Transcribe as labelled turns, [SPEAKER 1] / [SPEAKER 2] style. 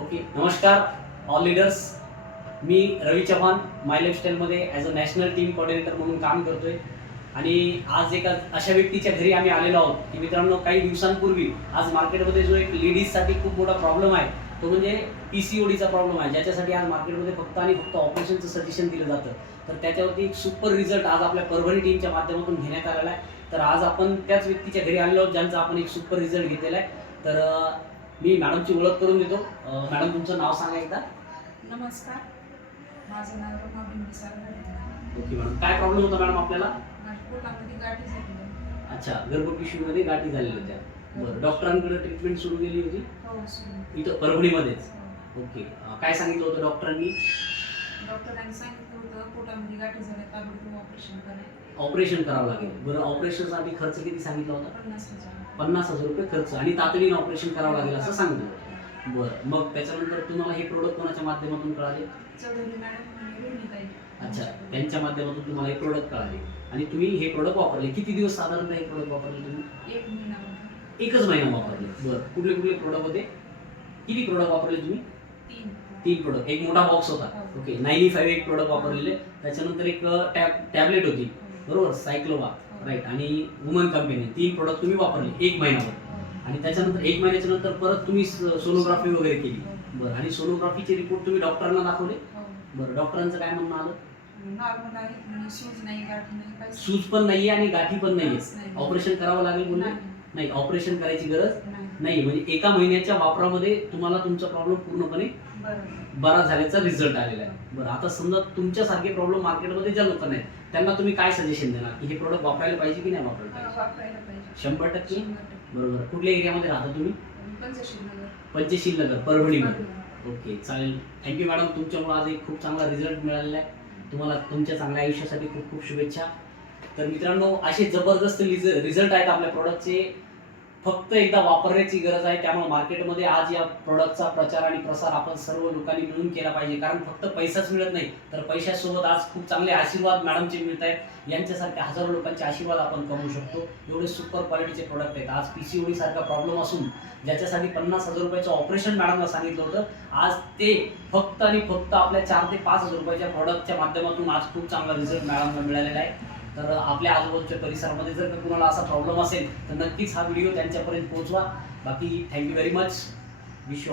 [SPEAKER 1] Okay नमस्कार. All leaders मी Ravi Chavan my लाईफस्टाईलमध्ये as a national team coordinator म्हणून काम करतोय. आणि आज एका अशा व्यक्तीच्या घरी आम्ही आलेलो आहोत की मित्रांनो काही दिवसांपूर्वी आज मार्केटमध्ये जो एक लेडीजसाठी खूप मोठा प्रॉब्लेम आहे तो म्हणजे पी सी ओडीचा प्रॉब्लेम आहे. ज्याच्यासाठी आज मार्केटमध्ये फक्त आणि फक्त ऑपरेशनचं सजेशन दिलं जातं. तर त्याच्यावरती एक सुपर रिझल्ट आज आपल्या परभणी टीमच्या माध्यमातून घेण्यात आलेला आहे. तर आज आपण त्याच व्यक्तीच्या घरी आलेलो आहोत ज्यांचा आपण एक सुपर रिझल्ट घेतलेला आहे. तर मी मॅडमची ओळख करून देतो. मॅडम तुमचं नाव सांगा एकदा.
[SPEAKER 2] नमस्कार. माझं नाव रमा बिंबिसार
[SPEAKER 1] ओके मॅडम. काय प्रॉब्लेम होता मॅडम आपल्याला?
[SPEAKER 2] पोटामध्ये गाठी झाली
[SPEAKER 1] अच्छा गर्भपिशवीमध्ये गाठी झालेल्या होत्या. बरं डॉक्टरांकडे ट्रीटमेंट सुरू केली होती?
[SPEAKER 2] हो
[SPEAKER 1] इथं परभणीमध्येच.
[SPEAKER 2] हो.
[SPEAKER 1] ओके. काय सांगितलं होतं डॉक्टरांनी
[SPEAKER 2] डॉक्टरांनी सांगितलं होतं पोटामध्ये गाठी झाल्या ताबडतोब ऑपरेशन करायचं
[SPEAKER 1] ऑपरेशन करावं लागेल. बरं ऑपरेशनसाठी खर्च किती सांगितला होता?
[SPEAKER 2] पन्नास हजार.
[SPEAKER 1] पन्नास हजार रुपये खर्च. आणि तातडीने ऑपरेशन करावं लागेल असं सांगितलं बरं मग त्याच्यानंतर तुम्हाला हे प्रोडक्ट कोणाच्या माध्यमातून कळाले?
[SPEAKER 2] चौधरी मॅडम आणि रोहिणीताई
[SPEAKER 1] अच्छा त्यांच्या माध्यमातून तुम्हाला हे प्रोडक्ट कळाले. आणि तुम्ही हे प्रोडक्ट वापरले. किती दिवस साधारणतः हे प्रोडक्ट वापरले तुम्ही?
[SPEAKER 2] एक महिना होता.
[SPEAKER 1] एकच महिना वापरले. बरं कुठले कुठले प्रोडक्ट होते? किती प्रोडक्ट वापरले तुम्ही?
[SPEAKER 2] तीन.
[SPEAKER 1] तीन प्रोडक्ट एक मोठा बॉक्स होता. ओके नाईन्टी फाईव्ह एक प्रोडक्ट वापरलेले त्याच्यानंतर एक टॅब टॅबलेट होती. बरोबर सायक्लोवा. राईट आणि वुमन कंपनी तीन प्रोडक्ट तुम्ही वापरले एक महिन्यावर. आणि त्याच्यानंतर एक महिन्याच्या नंतर परत तुम्ही सोनोग्राफी वगैरे केली. बरं आणि सोनोग्राफीचे रिपोर्ट तुम्ही डॉक्टरांना दाखवले. बरं डॉक्टरांचं काय म्हणणं आलं
[SPEAKER 2] नॉर्मल आहे म्हणजे सूज नाही गाठी नाही काहीच
[SPEAKER 1] सूज पण नाहीये आणि गाठी पण नाहीये. ऑपरेशन करावं लागेल बोलले
[SPEAKER 2] नाही.
[SPEAKER 1] नाही ऑपरेशन करायची गरज
[SPEAKER 2] नाही.
[SPEAKER 1] म्हणजे एका महिन्याच्या वापरामध्ये तुम्हाला तुमचा प्रॉब्लेम पूर्णपणे
[SPEAKER 2] बरं
[SPEAKER 1] झाल्याचा रिझल्ट आलेला आहे. बरं आता समजा तुमच्यासारखे प्रॉब्लेम मार्केटमध्ये ज्या लोकांना आहेत त्यांना तुम्ही काय सजेशन देणार? की हे प्रोडक्ट वापरायला पाहिजे की नाही वापरायला पाहिजे? शंभर टक्के. बरोबर. कुठल्या एरियामध्ये राहता तुम्ही? पंचशील नगर परभणीमध्ये
[SPEAKER 2] परभणी.
[SPEAKER 1] ओके चालेल. थँक्यू मॅडम तुमच्यामुळे आज एक खूप चांगला रिझल्ट मिळालेला आहे. तुम्हाला तुमच्या चांगल्या आयुष्यासाठी खूप खूप शुभेच्छा. तर मित्रांनो असे जबरदस्त रिझल्ट आहेत आपल्या प्रॉडक्टचे फक्त एकदा वापरण्याची गरज आहे. त्यामुळे मार्केटमध्ये आज या प्रोडक्टचा प्रचार आणि प्रसार आपण सर्व लोकांनी मिळून केला पाहिजे. कारण फक्त पैसाच मिळत नाही तर पैशासोबत आज खूप चांगले आशीर्वाद मॅडमचे मिळत आहेत. यांच्यासारख्या हजारो लोकांचे आशीर्वाद आपण कमवू शकतो. एवढे सुपर क्वालिटीचे प्रोडक्ट आहेत. आज पी सी सारखा प्रॉब्लेम असून ज्याच्यासाठी पन्नास हजार रुपयाचं ऑपरेशन मॅडमला सांगितलं होतं. आज ते फक्त आणि फक्त आपल्या चार ते पाच हजार रुपयाच्या प्रॉडक्टच्या माध्यमातून आज खूप चांगला रिझल्ट मॅडमला मिळालेला आहे. तर आपल्या आजूबाजूच्या परिसरामध्ये जर का कुणाला असा प्रॉब्लेम असेल तर नक्कीच हा व्हिडिओ त्यांच्यापर्यंत पोहोचवा. बाकी थँक्यू व्हेरी मच विश